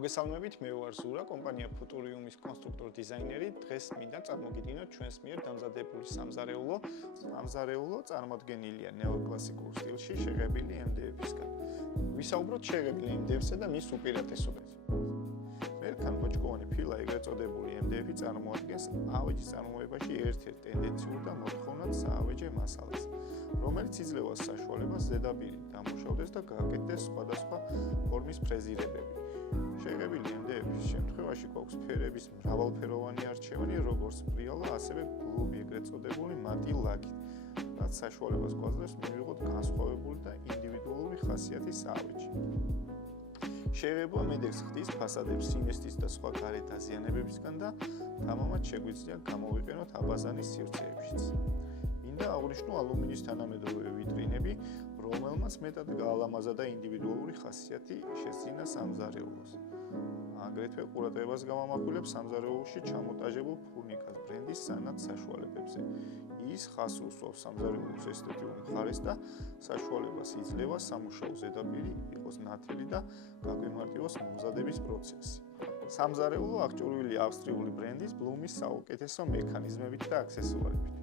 მოგესალმებით, მე ვარ ზურა, კომპანია Futurium-ის კონსტრუქტორ დიზაინერი. დღეს მინდა წარმოგიდგინოთ ჩვენს მიერ დამზადებული სამზარეულო წარმოდგენილია ნეოკლასიკურ სტილში შეღებილი MDF-ისგან. ვისაუბროთ შეღებილი MDF-ზე და მის უპირატესობებზე. მერქან მოჭკოვანი ფილა, ეგრეთ წოდებული MDF-ი წარმოადგენს ავეჯის წარმოებაში ერთ-ერთ ტენდენციურ და მოთხოვნად საავეჯე მასალას, რომელიც იძლევა საშუალებას ზედაპირი დამუშავდეს და გააკეთდეს სხვადასხვა ფორმის ფრეზირებები. შეღებილი MDF-ის შემთხვევაში გვაქვს ფერების მრავალფეროვანი არჩევანი, როგორც პრიალა, ასევე გლუვი, ეგრეთ წოდებული მატი ლაკით, რაც საშუალებას გვაძლევს მივიღოთ განსხვავებული და ინდივიდუალური ხასიათის საავეჯი. შეღება მედეგს ხდის ფასადებს სიმესტის და სხვა გარეთ დაზიანებებისგან და თამამად შეგვიძლია გამოვიყენოთ აბაზანის სივრცეებშიც. მინდა აღვნიშნო ალუმინის თანამედროვე ვიტრინები, რომელმაც მეტად გაალამაზა და ინდივიდუალური ხასიათი შესძინა სამზარეულოს. აგრეთვე ყურადღებას გამამახვილებს სამზარეულოში ჩამოტაჟებულ ფურნიკას ბრენდის სანად საშუალებებზე. ის ხას უსვავს სამზარეულოს ესთეტიურ მხარეს და საშუალებას იძლევა სამუშაო ზედაპირი იყოს ნათელი და გაგვემარტივოს მომზადების პროცესი. სამზარეულო აღჭურვილია ავსტრიული ბრენდის ბლუმის საუკეთესო მექანიზმებით და აქსესუარებით.